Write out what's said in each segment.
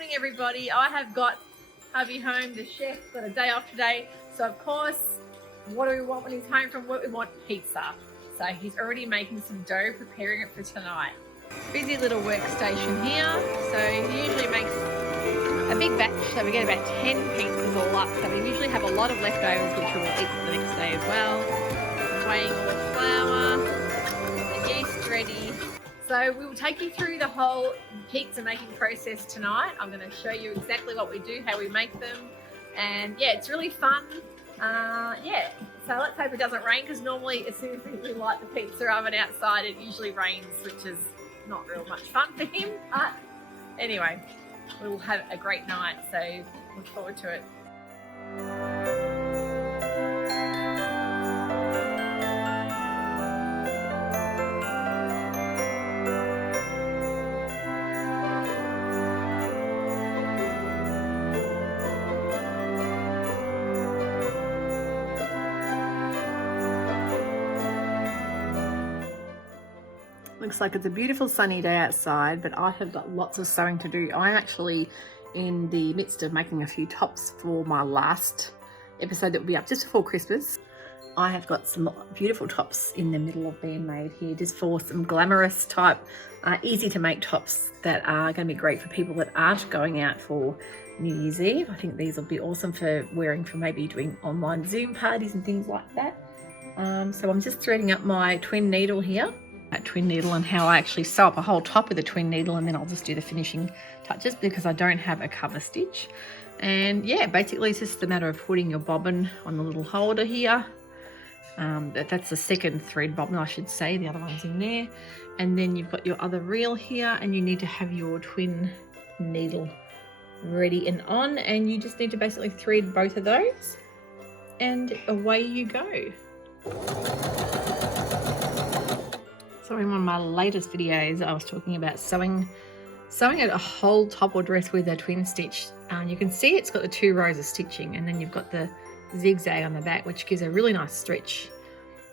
morning, everybody. I have got hubby home, the chef, got a day off today. So, of course, what do we want when he's home from work? We want pizza. So he's already making some dough, preparing it for tonight. Busy little workstation here. So he usually makes a big batch, so we get about 10 pizzas all up. So we usually have a lot of leftovers, which we will eat the next day as well. Weighing all the flour, the yeast ready. So we will take you through the whole pizza making process tonight. I'm going to show you exactly what we do, how we make them, and yeah, it's really fun. Yeah, so let's hope it doesn't rain, because normally as soon as we light the pizza oven outside, it usually rains, which is not real much fun for him. But anyway, we'll have a great night, so look forward to it. Looks like it's a beautiful sunny day outside, but I have got lots of sewing to do. I'm actually in the midst of making a few tops for my last episode that will be up just before Christmas. I have got some beautiful tops in the middle of being made here, just for some glamorous type, easy to make tops that are going to be great for people that aren't going out for New Year's Eve. I think these will be awesome for wearing for maybe doing online Zoom parties and things like that. So I'm just threading up my twin needle here. That twin needle, and how I actually sew up a whole top with a twin needle, and then I'll just do the finishing touches because I don't have a cover stitch. And yeah, basically it's just a matter of putting your bobbin on the little holder here. That's the second thread bobbin, I should say. The other one's in there. And then you've got your other reel here, and you need to have your twin needle ready and on, and you just need to basically thread both of those, and away you go. So in one of my latest videos, I was talking about sewing a whole top or dress with a twin stitch. You can see it's got the 2 rows of stitching, and then you've got the zigzag on the back, which gives a really nice stretch.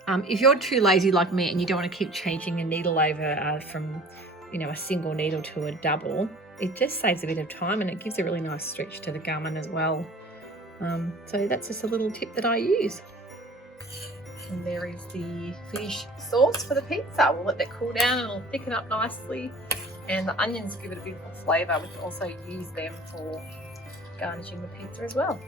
If you're too lazy like me and you don't want to keep changing a needle over from, a single needle to a double, it just saves a bit of time, and it gives a really nice stretch to the garment as well. So that's just a little tip that I use. And there is the finished sauce for the pizza. We'll let that cool down and it'll thicken up nicely. And the onions give it a beautiful flavour. We can also use them for garnishing the pizza as well.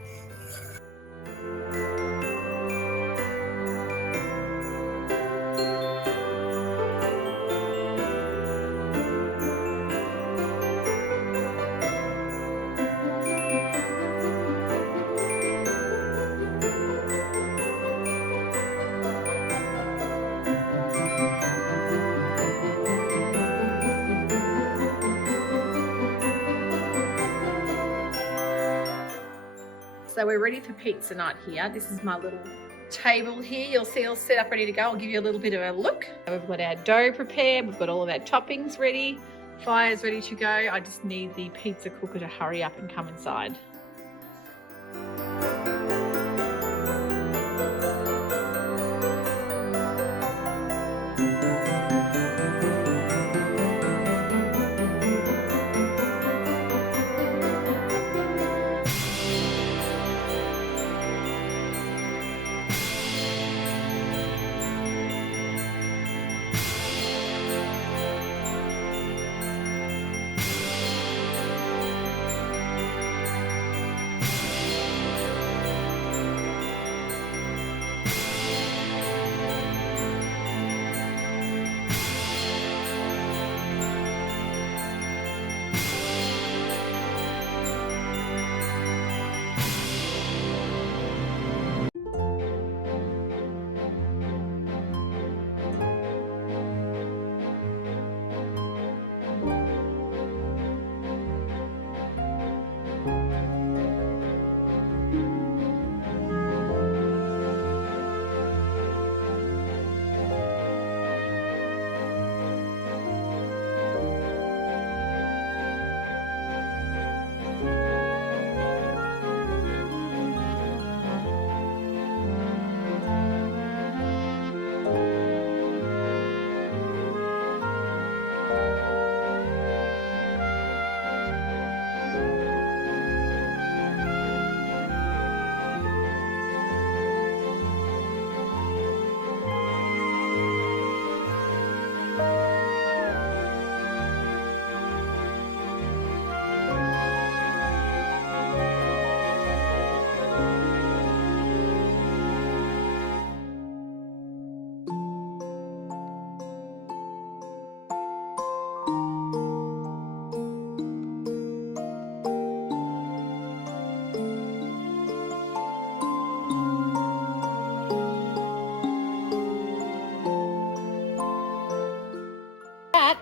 So we're ready for pizza night here. This is my little table here. You'll see all set up ready to go. I'll give you a little bit of a look. We've got our dough prepared. We've got all of our toppings ready. Fire's ready to go. I just need the pizza cooker to hurry up and come inside.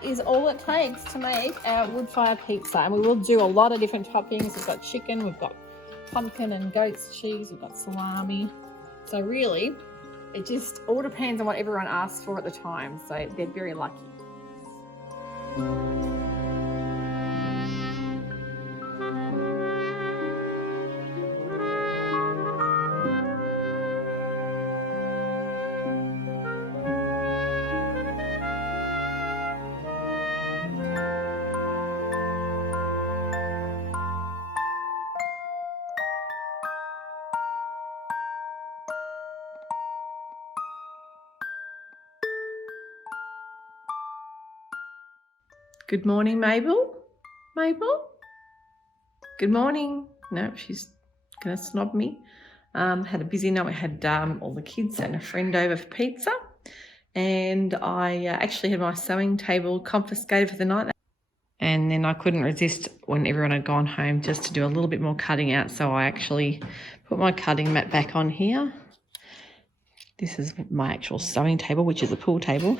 is all it takes to make our wood fire pizza. And we will do a lot of different toppings. We've got chicken, we've got pumpkin and goat's cheese, we've got salami. So really, it just all depends on what everyone asks for at the time. So they're very lucky. Good morning, Mabel. Mabel? Good morning. No, she's going to snob me. Had a busy night. We had all the kids and a friend over for pizza. And I actually had my sewing table confiscated for the night. And then I couldn't resist when everyone had gone home just to do a little bit more cutting out. So I actually put my cutting mat back on here. This is my actual sewing table, which is a pool table.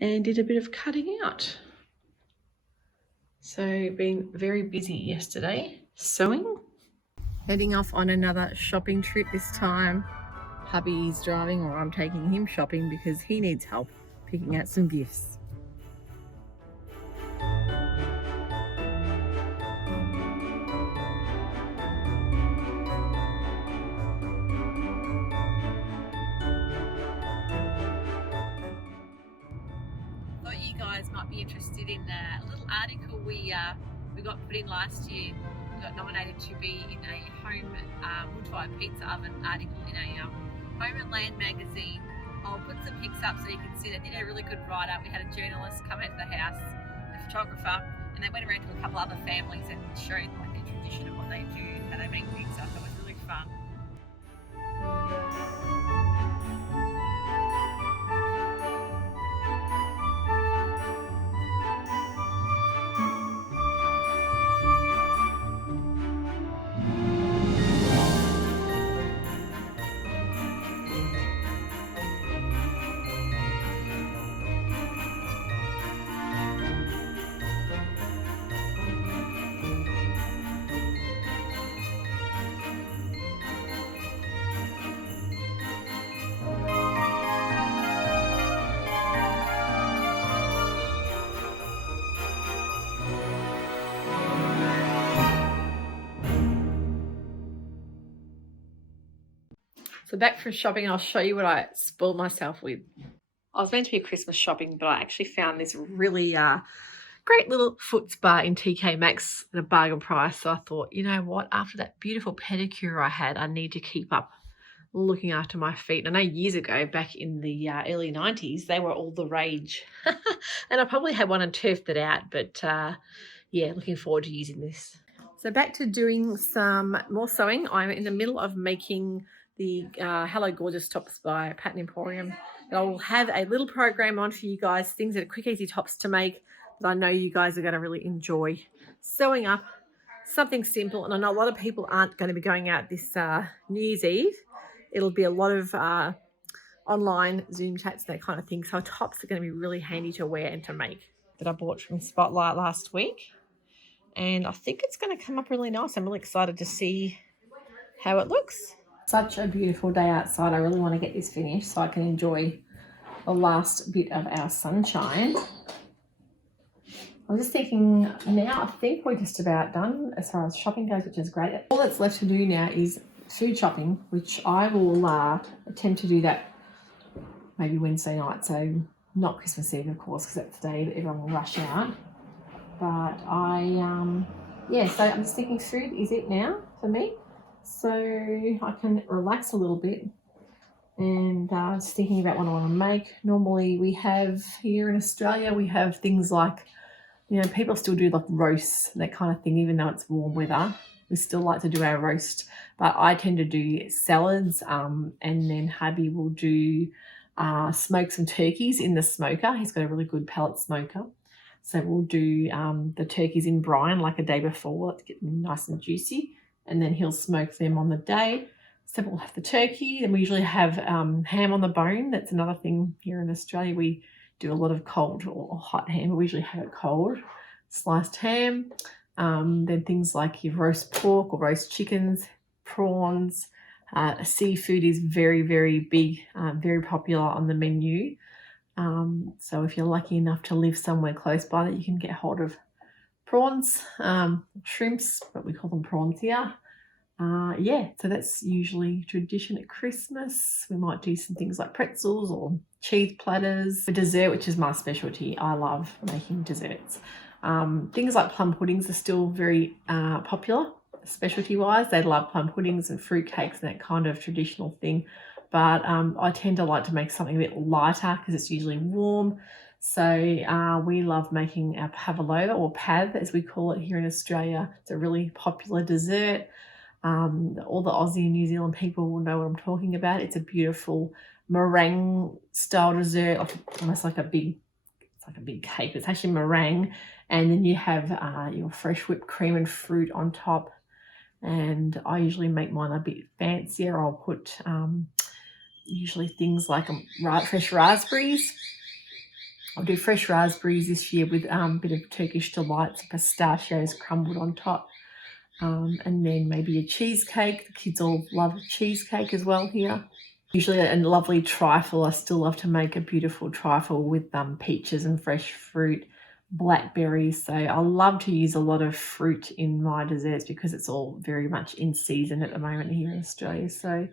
And did a bit of cutting out. So been very busy yesterday sewing. Heading off on another shopping trip this time. Hubby's driving, or I'm taking him shopping because he needs help picking out some gifts. Thought you guys might be interested in a little article we got put in last year. We got nominated to be in a home wood-fired pizza oven article in a Home and Land magazine. I'll put some pics up so you can see. They did a really good write-up. We had a journalist come out to the house, a photographer, and they went around to a couple other families and showed like the tradition of what they do, how they make pizza. So it was really fun. So back from shopping, I'll show you what I spoiled myself with. I was meant to be Christmas shopping, but I actually found this really great little foot spa in TK Maxx at a bargain price. So I thought, you know what, after that beautiful pedicure I had, I need to keep up looking after my feet. I know years ago, back in the early 90s, they were all the rage. And I probably had one and turfed it out, but yeah, looking forward to using this. So back to doing some more sewing. I'm in the middle of making the Hello Gorgeous tops by Pattern Emporium. And I'll have a little program on for you guys, things that are quick, easy tops to make that I know you guys are going to really enjoy. Sewing up something simple, and I know a lot of people aren't going to be going out this New Year's Eve. It'll be a lot of online Zoom chats, that kind of thing. So tops are going to be really handy to wear and to make. That I bought from Spotlight last week. And I think it's going to come up really nice. I'm really excited to see how it looks. Such a beautiful day outside. I really want to get this finished so I can enjoy the last bit of our sunshine. I'm just thinking now, I think we're just about done as far as shopping goes, which is great. All that's left to do now is food shopping, which I will attempt to do that maybe Wednesday night. So not Christmas Eve, of course, because that's the day that everyone will rush out. But yeah, so I'm just thinking food is it now for me. So I can relax a little bit and just thinking about what I want to make. Normally we have here in Australia, we have things like, you know, people still do like roasts, that kind of thing, even though it's warm weather. We still like to do our roast, but I tend to do salads and then hubby will do smoke some turkeys in the smoker. He's got a really good pellet smoker. So we'll do the turkeys in brine like a day before to get them nice and juicy. And then he'll smoke them on the day. So we'll have the turkey, and we usually have ham on the bone. That's another thing here in Australia. We do a lot of cold or hot ham, but we usually have it cold. Sliced ham, then things like your roast pork or roast chickens, prawns. Seafood is very, very big, very popular on the menu. So if you're lucky enough to live somewhere close by that, you can get hold of prawns, shrimps, but we call them prawns here. Yeah, so that's usually tradition at Christmas. We might do some things like pretzels or cheese platters. For dessert, which is my specialty, I love making desserts. Things like plum puddings are still very popular, specialty-wise. They love plum puddings and fruit cakes and that kind of traditional thing. But I tend to like to make something a bit lighter because it's usually warm. So we love making our pavlova, or pav as we call it here in Australia. It's a really popular dessert. All the Aussie and New Zealand people will know what I'm talking about. It's a beautiful meringue style dessert, almost like a big cake. It's actually meringue, and then you have your fresh whipped cream and fruit on top. And I usually make mine a bit fancier. I'll put usually things like fresh raspberries. I'll do fresh raspberries this year with a bit of Turkish delights, pistachios crumbled on top. And then maybe a cheesecake. The kids all love cheesecake as well here. Usually a lovely trifle. I still love to make a beautiful trifle with peaches and fresh fruit, blackberries. So I love to use a lot of fruit in my desserts because it's all very much in season at the moment here in Australia. So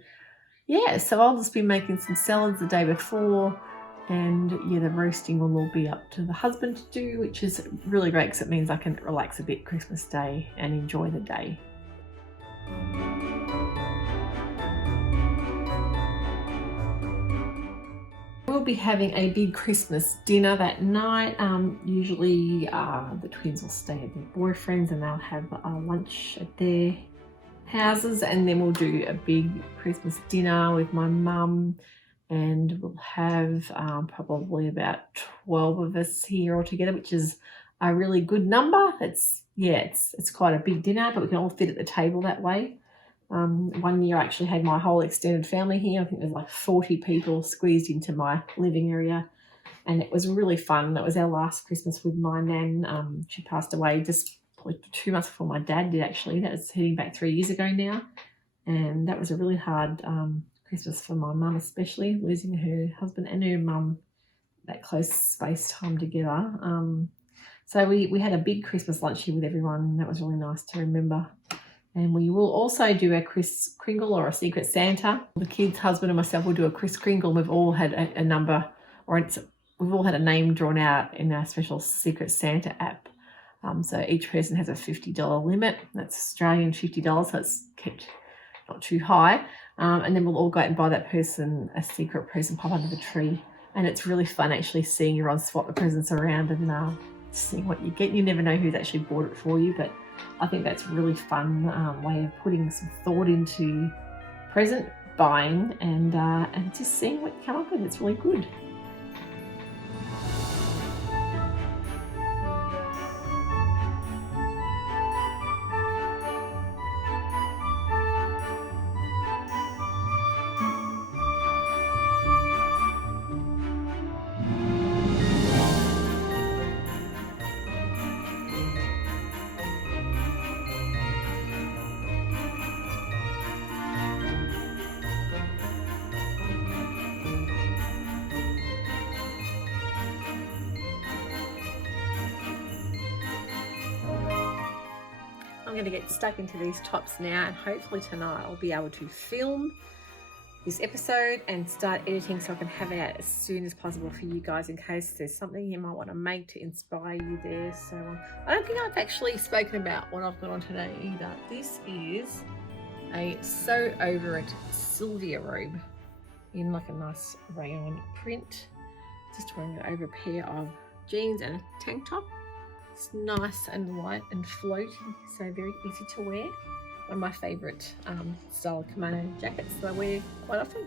yeah, so I'll just be making some salads the day before. And yeah, the roasting will all be up to the husband to do, which is really great because it means I can relax a bit Christmas Day and enjoy the day. We'll be having a big Christmas dinner that night. Usually the twins will stay at their boyfriends and they'll have lunch at their houses, and then we'll do a big Christmas dinner with my mum. And we'll have probably about 12 of us here all together, which is a really good number. It's quite a big dinner, but we can all fit at the table that way. One year I actually had my whole extended family here. I think there's like 40 people squeezed into my living area, and it was really fun. That was our last Christmas with my nan. She passed away just probably 2 months before my dad did, actually. That was heading back 3 years ago now, and that was a really hard Christmas for my mum, especially losing her husband and her mum that close space time together. So we had a big Christmas lunch here with everyone, and that was really nice to remember. And we will also do a Kris Kringle or a Secret Santa. The kids, husband and myself will do a Kris Kringle. We've all had a number, we've all had a name drawn out in our special Secret Santa app. So each person has a $50 limit. That's Australian $50, so it's kept not too high. And then we'll all go out and buy that person a secret present, pop under the tree. And it's really fun actually seeing everyone swap the presents around and seeing what you get. You never know who's actually bought it for you, but I think that's a really fun way of putting some thought into present buying and just seeing what you come up with. It's really good. I'm going to get stuck into these tops now, and hopefully tonight I'll be able to film this episode and start editing so I can have it out as soon as possible for you guys in case there's something you might want to make to inspire you there. So I don't think I've actually spoken about what I've got on today either. This is a Sew Over It Sylvia robe in like a nice rayon print. Just wearing it over a pair of jeans and a tank top. It's nice and light and floaty, so very easy to wear. One of my favourite style kimono jackets that I wear quite often.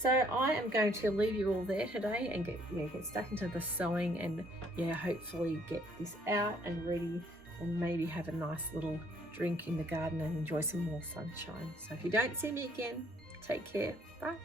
So I am going to leave you all there today and get stuck into the sewing and hopefully get this out and ready and maybe have a nice little drink in the garden and enjoy some more sunshine. So if you don't see me again, take care. Bye.